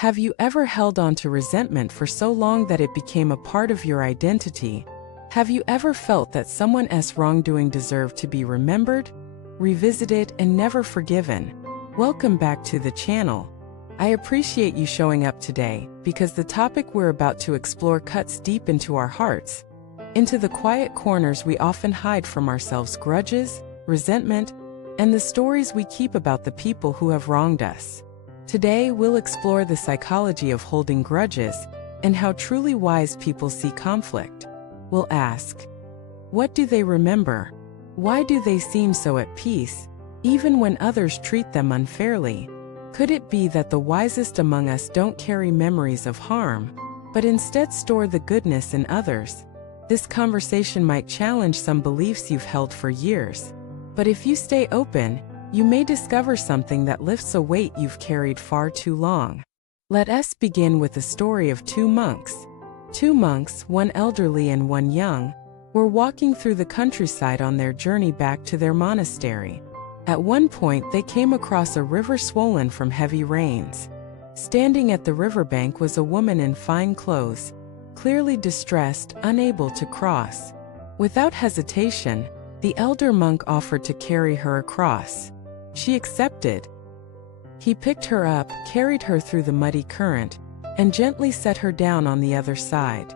Have you ever held on to resentment for so long that it became a part of your identity? Have you ever felt that someone else's wrongdoing deserved to be remembered, revisited, and never forgiven? Welcome back to the channel. I appreciate you showing up today because the topic we're about to explore cuts deep into our hearts, into the quiet corners we often hide from ourselves: grudges, resentment, and the stories we keep about the people who have wronged us. Today, we'll explore the psychology of holding grudges and how truly wise people see conflict. We'll ask, what do they remember? Why do they seem so at peace, even when others treat them unfairly? Could it be that the wisest among us don't carry memories of harm, but instead store the goodness in others? This conversation might challenge some beliefs you've held for years, but if you stay open, you may discover something that lifts a weight you've carried far too long. Let us begin with the story of two monks. Two monks, one elderly and one young, were walking through the countryside on their journey back to their monastery. At one point, they came across a river swollen from heavy rains. Standing at the riverbank was a woman in fine clothes, clearly distressed, unable to cross. Without hesitation, the elder monk offered to carry her across. She accepted. He picked her up, carried her through the muddy current, and gently set her down on the other side.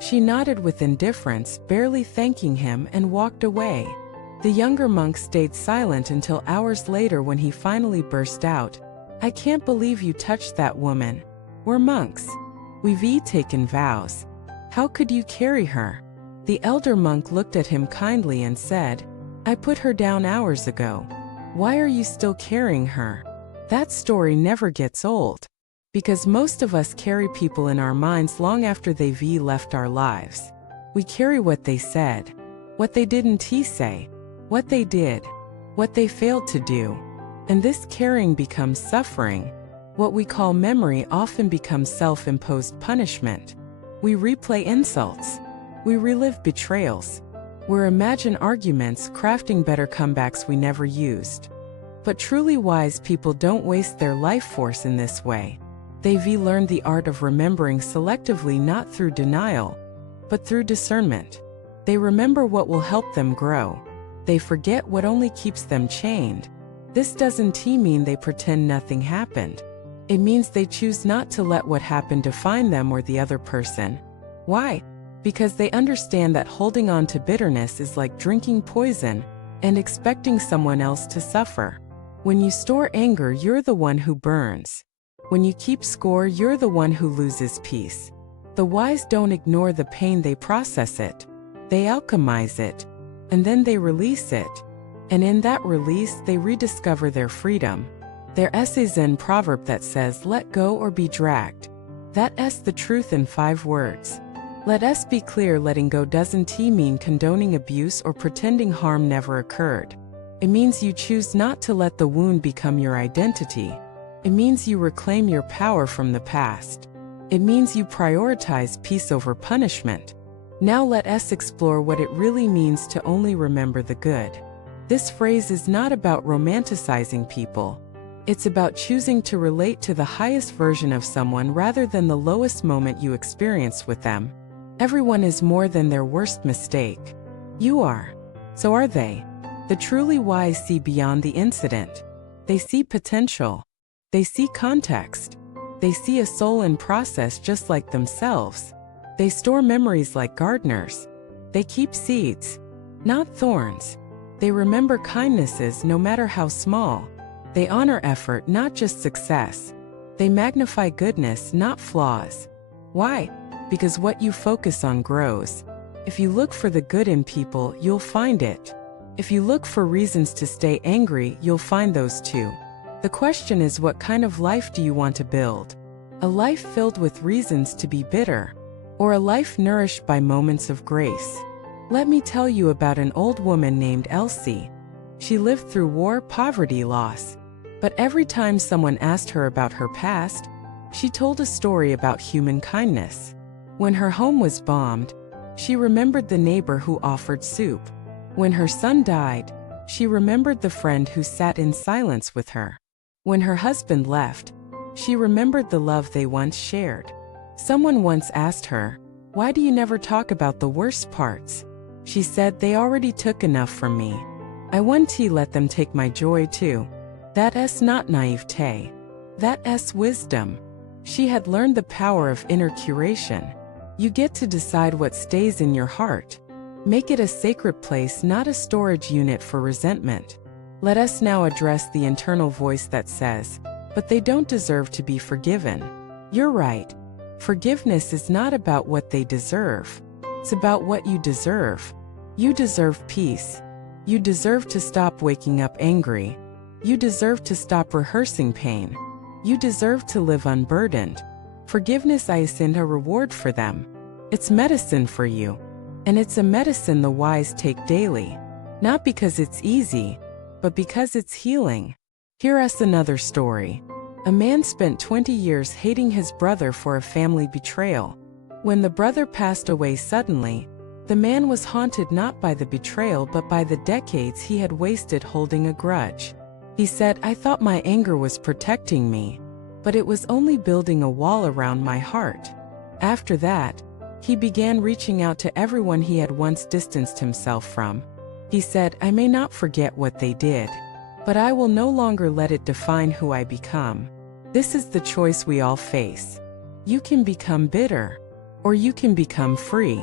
She nodded with indifference, barely thanking him, and walked away. The younger monk stayed silent until hours later when he finally burst out, "I can't believe you touched that woman. We're monks. We've taken vows. How could you carry her?" The elder monk looked at him kindly and said, "I put her down hours ago. Why are you still carrying her?" That story never gets old, because most of us carry people in our minds long after they've left our lives. We carry what they said, what they didn't say, what they did, what they failed to do. And this carrying becomes suffering. What we call memory often becomes self-imposed punishment. We replay insults. We relive betrayals. We imagine arguments, crafting better comebacks we never used. But truly wise people don't waste their life force in this way. They've learned the art of remembering selectively, not through denial, but through discernment. They remember what will help them grow. They forget what only keeps them chained. This doesn't mean they pretend nothing happened. It means they choose not to let what happened define them or the other person. Why? Because they understand that holding on to bitterness is like drinking poison and expecting someone else to suffer. When you store anger, you're the one who burns. When you keep score, you're the one who loses peace. The wise don't ignore the pain, they process it. They alchemize it. And then they release it. And in that release, they rediscover their freedom. There's a Zen proverb that says, "Let go or be dragged." That's the truth in 5 words. Let us be clear, letting go doesn't mean condoning abuse or pretending harm never occurred. It means you choose not to let the wound become your identity. It means you reclaim your power from the past. It means you prioritize peace over punishment. Now let us explore what it really means to only remember the good. This phrase is not about romanticizing people. It's about choosing to relate to the highest version of someone rather than the lowest moment you experienced with them. Everyone is more than their worst mistake. You are. So are they. The truly wise see beyond the incident. They see potential. They see context. They see a soul in process just like themselves. They store memories like gardeners. They keep seeds, not thorns. They remember kindnesses no matter how small. They honor effort, not just success. They magnify goodness, not flaws. Why? Because what you focus on grows. If you look for the good in people, you'll find it. If you look for reasons to stay angry, you'll find those too. The question is, what kind of life do you want to build? A life filled with reasons to be bitter, or a life nourished by moments of grace? Let me tell you about an old woman named Elsie. She lived through war, poverty, loss. But every time someone asked her about her past, she told a story about human kindness. When her home was bombed, she remembered the neighbor who offered soup. When her son died, she remembered the friend who sat in silence with her. When her husband left, She remembered the love they once shared. Someone once asked her, "Why do you never talk about the worst parts?" She said, "They already took enough from me. I won't let them take my joy too." That's not naivete. That's wisdom. She had learned the power of inner curation. You get to decide what stays in your heart. Make it a sacred place, not a storage unit for resentment. Let us now address the internal voice that says, "But they don't deserve to be forgiven." You're right. Forgiveness is not about what they deserve. It's about what you deserve. You deserve peace. You deserve to stop waking up angry. You deserve to stop rehearsing pain. You deserve to live unburdened. Forgiveness isn't a reward for them. It's medicine for you. And it's a medicine the wise take daily. Not because it's easy, but because it's healing. Hear us another story. A man spent 20 years hating his brother for a family betrayal. When the brother passed away suddenly, the man was haunted not by the betrayal but by the decades he had wasted holding a grudge. He said, "I thought my anger was protecting me, but it was only building a wall around my heart." After that, he began reaching out to everyone he had once distanced himself from. He said, "I may not forget what they did, but I will no longer let it define who I become." This is the choice we all face. You can become bitter, or you can become free.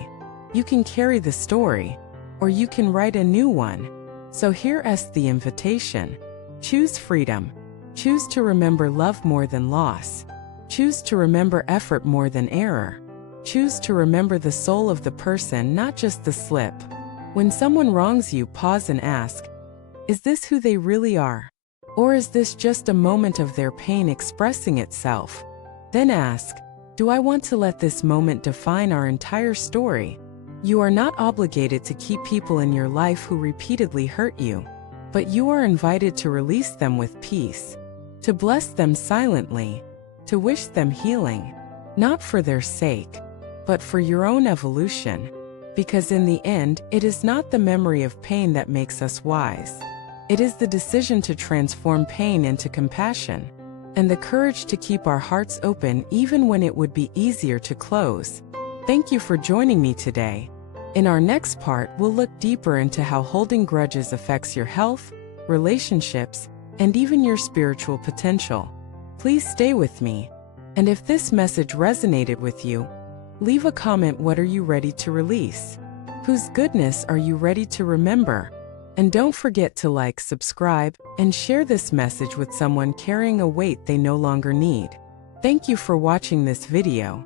You can carry the story, or you can write a new one. So here's the invitation. Choose freedom. Choose to remember love more than loss. Choose to remember effort more than error. Choose to remember the soul of the person, not just the slip. When someone wrongs you, pause and ask, is this who they really are? Or is this just a moment of their pain expressing itself? Then ask, do I want to let this moment define our entire story? You are not obligated to keep people in your life who repeatedly hurt you, but you are invited to release them with peace, to bless them silently, to wish them healing, not for their sake, but for your own evolution. Because in the end, it is not the memory of pain that makes us wise. It is the decision to transform pain into compassion, and the courage to keep our hearts open even when it would be easier to close. Thank you for joining me today. In our next part, we'll look deeper into how holding grudges affects your health, relationships, and even your spiritual potential. Please stay with me. And if this message resonated with you, leave a comment. What are you ready to release? Whose goodness are you ready to remember? And don't forget to like, subscribe, and share this message with someone carrying a weight they no longer need. Thank you for watching this video.